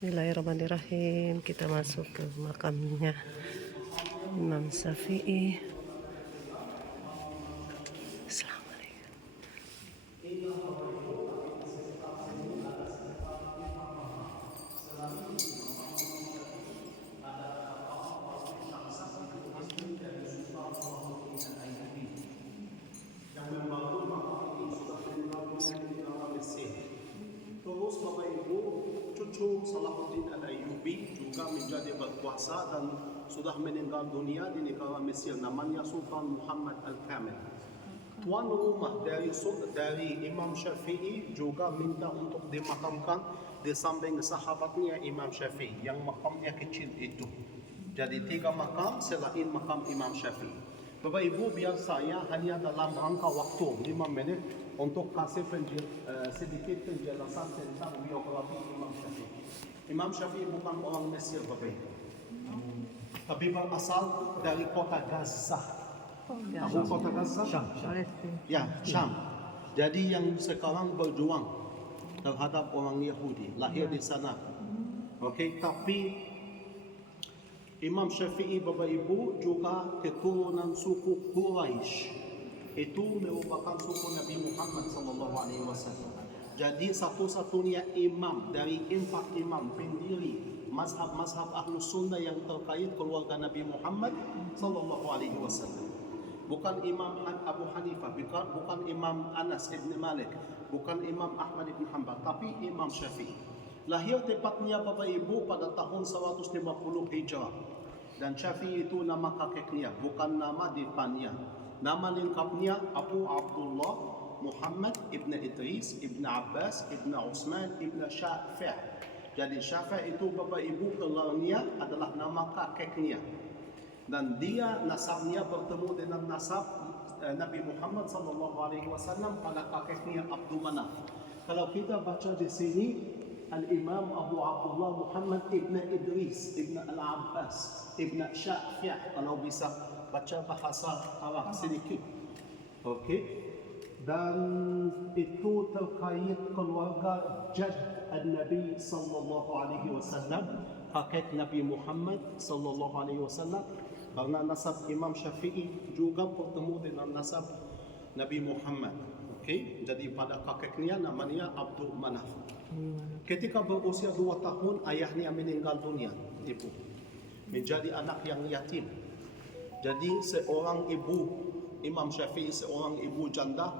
Bismillahirrahmanirrahim. Kita masuk ke makamnya Imam Syafi'i. Assalamualaikum. Yang membangun makam ini sudah meninggal dunia di era Mesir. Terus Bapak Ibu, cucu Salahuddin Al-Ayyubi juga menjadi berkuasa dan sudah meninggal dunia di negara Mesir, namanya Sultan Muhammad Al-Kamil. Tuan rumah dari Imam Syafi'i juga minta untuk dimakamkan di samping sahabatnya Imam Syafi'i yang makamnya kecil itu. Jadi 3 makam selain makam Imam Syafi'i. Bapak Ibu, biar saya hanya dalam rangka waktu 5 menit untuk kasih sedikit penjelasan tentang biografi Imam Syafi'i. Imam Syafi'i bukan orang Mesir, Bapak Ibu, tapi berasal dari kota Gaza. Tahu kota Gaza? Ya, Syam. Jadi yang sekarang berjuang terhadap orang Yahudi, lahir di sana. Okey, tapi Imam Syafi'i, Bapak Ibu, juga keturunan suku Quraisy. Itu merupakan suku Nabi Muhammad SAW. Jadi satu-satunya imam dari 4 imam pendiri mazhab Ahlus Sunnah yang terkait keluarga Nabi Muhammad SAW. Bukan Imam Abu Hanifah, bukan Imam Anas ibn Malik, bukan Imam Ahmad ibn Hanbal, tapi Imam Syafi'i. Lahir tepatnya Bapak Ibu pada tahun 150 Hijrah. Dan Syafi'i itu nama kakeknya, bukan nama depannya. Nama lengkapnya Abu Abdullah Muhammad ibn Idris ibn Abbas ibn Utsman ibn Syafi'. Jadi Syafi' itu Bapak Ibu gelarnya adalah nama kakeknya. Dan dia nasabnya bertemu dengan nasab Nabi Muhammad SAW pada kakeknya Abdul Manaf. Kalau kita baca di sini, Al-Imam Abu Abdullah Muhammad ibn Idris ibn Al-Abbas ibn Syafi', kalau bisa baca bahasa Arab sedikit. Okey. Dan itu terkait keluarga Jad An-Nabi sallallahu alaihi wasallam, kakek Nabi Muhammad sallallahu alaihi wasallam. Karena nasab Imam Syafi'i juga bertemu dengan nasab Nabi Muhammad. Okey, jadi pada kakeknya namanya Abdul Manaf. Ketika berusia 2 tahun, ayahnya meninggal dunia, ibu. Menjadi anak yang yatim. Jadi seorang ibu, Imam Syafi'i seorang ibu janda,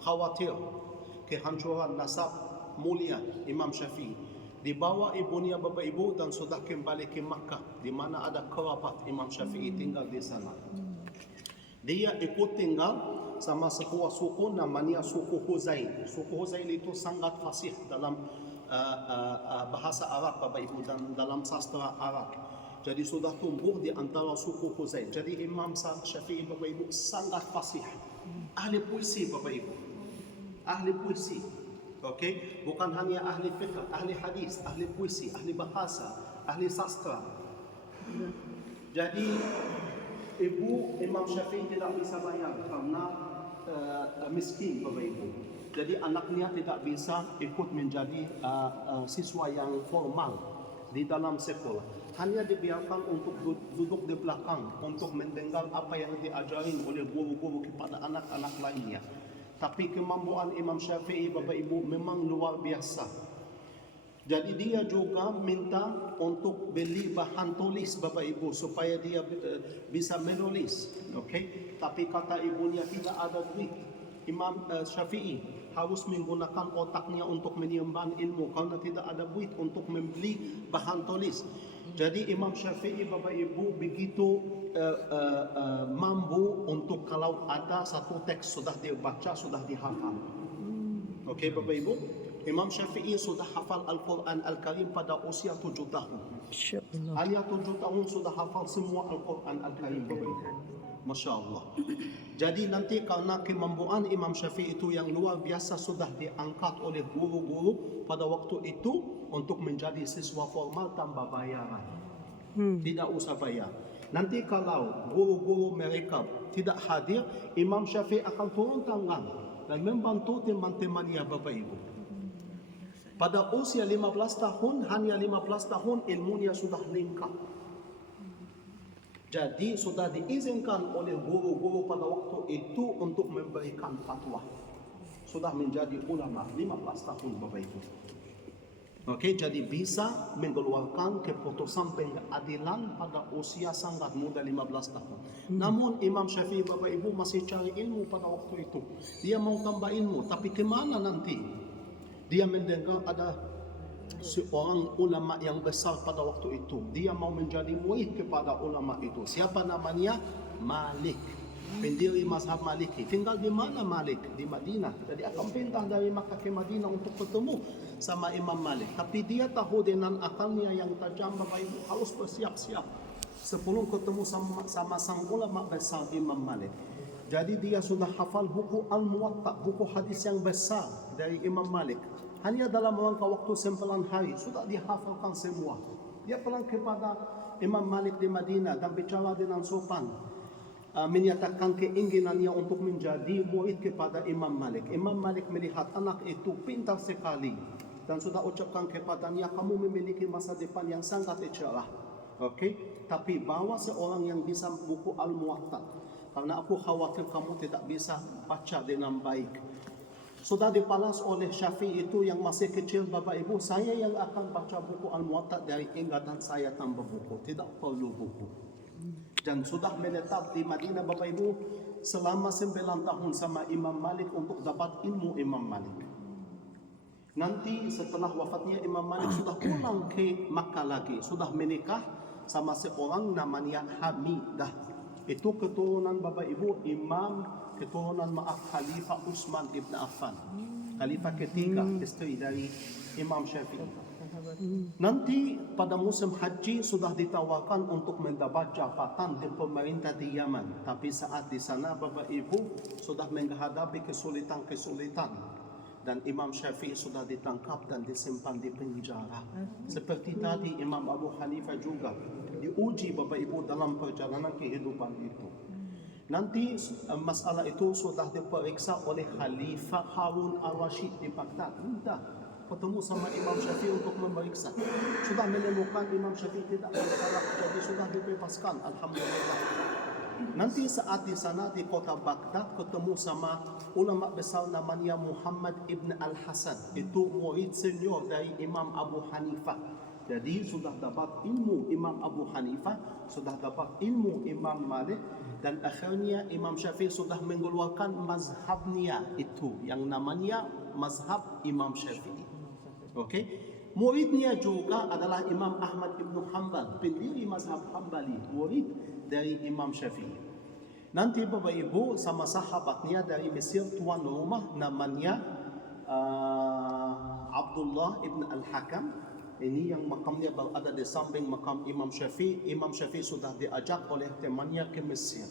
khawatir kehancuran nasab mulia Imam Syafi'i. Dibawa ibunya Bapak Ibu dan sudah kembali ke Makkah, di mana ada kerabat Imam Syafi'i tinggal di sana. Dia ikut tinggal sama sebuah suku namanya suku Huzail. Suku Huzail itu sangat fasih dalam bahasa Arab Bapak Ibu dan dalam sastra Arab. Jadi sudah tumbuh di antara suku Huzail. Jadi Imam Syafi'i Bapak Ibu sangat fasih. Ahli puisi Bapak Ibu. Ahli puisi. Okey, bukan hanya ahli fiqh, ahli hadis, ahli puisi, ahli bahasa, ahli sastra. Jadi ibu Imam Syafi'i tidak bisa bayar karena miskin Bapak Ibu. Jadi anaknya tidak bisa ikut menjadi siswa yang formal di dalam sekolah. Hanya dibiarkan untuk duduk di belakang untuk mendengar apa yang diajarin oleh guru-guru kepada anak-anak lainnya. Tapi kemampuan Imam Syafi'i Bapak Ibu memang luar biasa. Jadi dia juga minta untuk beli bahan tulis Bapak Ibu supaya dia bisa menulis. Okey, tapi kata ibunya tidak ada duit. Imam Syafi'i harus menggunakan otaknya untuk menyimpan ilmu karena tidak ada duit untuk membeli bahan tulis. Jadi Imam Syafi'i Bapak Ibu begitu mampu untuk kalau ada satu teks sudah dibaca, sudah dihafal. Okey Bapak Ibu, Imam Syafi'i sudah hafal Al-Quran Al-Karim pada usia 7 tahun. Hanya 7 tahun sudah hafal semua Al-Quran Al-Karim Bapak Ibu. Masya Allah. Jadi nanti karena kemampuan Imam Syafi'i itu yang luar biasa sudah diangkat oleh guru-guru pada waktu itu untuk menjadi siswa formal tanpa bayaran. Tidak usah bayar. Nanti kalau guru-guru mereka tidak hadir, Imam Syafi'i akan turun tangan dan membantu teman-temannya Bapak Ibu. Pada usia 15 tahun, hanya 15 tahun ilmunya sudah lengkap. Jadi sudah diizinkan oleh guru-guru pada waktu itu untuk memberikan fatwa. Sudah menjadi ulama 15 tahun Bapak Ibu. Oke, jadi bisa mengeluarkan keputusan pengadilan pada usia sangat muda 15 tahun. Namun Imam Syafi'i Bapak Ibu masih cari ilmu pada waktu itu. Dia mau tambah ilmu, tapi kemana nanti? Dia mendengar ada seorang ulama yang besar pada waktu itu. Dia mau menjadi murid kepada ulama itu. Siapa namanya? Malik. Pendiri mazhab Maliki. Tinggal di mana Malik? Di Madinah. Jadi akan pindah dari Makkah ke Madinah untuk bertemu sama Imam Malik. Tapi dia tahu dengan akalnya yang tajam Bapak Ibu harus bersiap-siap sebelum ketemu sama sang ulama besar Imam Malik. Jadi dia sudah hafal buku Al-Muwatta, buku hadis yang besar dari Imam Malik. Hanya dalam rangka waktu sembilan hari sudah dihafalkan semua. Dia pulang kepada Imam Malik di Madinah dan bicara dengan sopan, menyatakan keinginannya untuk menjadi murid kepada Imam Malik. Imam Malik melihat anak itu pintar sekali dan sudah ucapkan kepadanya, kamu memiliki masa depan yang sangat cerah. Oke, tapi bawa seorang yang bisa buku Al-Muwatta, karena aku khawatir kamu tidak bisa baca dengan baik. Sudah dibalas oleh Syafi'i itu yang masih kecil Bapak Ibu, saya yang akan baca buku Al-Muwatta dari ingatan saya tanpa buku, tidak perlu buku. Dan sudah menetap di Madinah Bapak Ibu selama 9 tahun sama Imam Malik untuk dapat ilmu Imam Malik. Nanti setelah wafatnya Imam Malik sudah pulang ke Makkah lagi, sudah menikah sama seorang namanya Hamidah. Itu keturunan Bapak Ibu Khalifah Utsman ibn Affan. Khalifah ketiga, istri dari Imam Syafi'i. Nanti pada musim haji sudah ditawarkan untuk mendapat jabatan di pemerintah di Yaman. Tapi saat di sana Bapak Ibu sudah menghadapi kesulitan-kesulitan. Dan Imam Syafi'i sudah ditangkap dan disimpan di penjara. Seperti tadi Imam Abu Hanifah juga diuji Bapak Ibu dalam perjalanan kehidupan itu. Nanti masalah itu sudah diperiksa oleh Khalifah Harun al-Rashid di Baghdad. Minta ketemu sama Imam Syafi'i untuk memeriksa. Sudah menemukan Imam Syafi'i tidak bersalah, jadi sudah dibebaskan. Alhamdulillah. Nanti saat di sana di kota Baghdad ketemu sama ulama besar namanya Muhammad ibn al-Hasan. Itu murid senior dari Imam Abu Hanifah. Jadi sudah dapat ilmu Imam Abu Hanifah, sudah dapat ilmu Imam Malik, dan akhirnya Imam Syafi'i sudah mengeluarkan mazhabnya itu yang namanya mazhab Imam Syafi'i. Oke, muridnya juga adalah Imam Ahmad ibn Hanbal, pendiri mazhab Hanbali, murid dari Imam Syafi'i. Nanti Bapak Ibu sama sahabatnya dari Mesir, tuan rumah namanya Abdullah ibn al-Hakam. Ini yang makamnya berada di samping makam Imam Syafi'i. Imam Syafi'i sudah diajak oleh temannya ke Mesir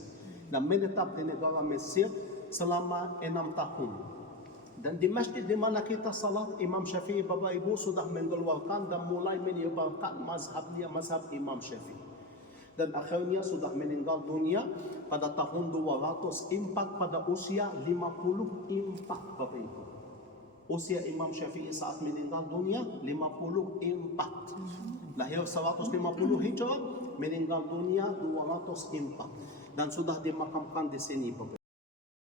dan menetap di negara Mesir selama 6 tahun. Dan di masjid di mana kita salat, Imam Syafi'i Bapak Ibu sudah mengeluarkan dan mulai menyebarkan mazhabnya, mazhab Imam Syafi'i. Dan akhirnya sudah meninggal dunia pada tahun 204 pada usia 54 Bapak Ibu. Usia Imam Syafi'i saat meninggal dunia 54. Lahir 150 Hijrah, meninggal dunia 204. Dan sudah dimakamkan di sini Bapak.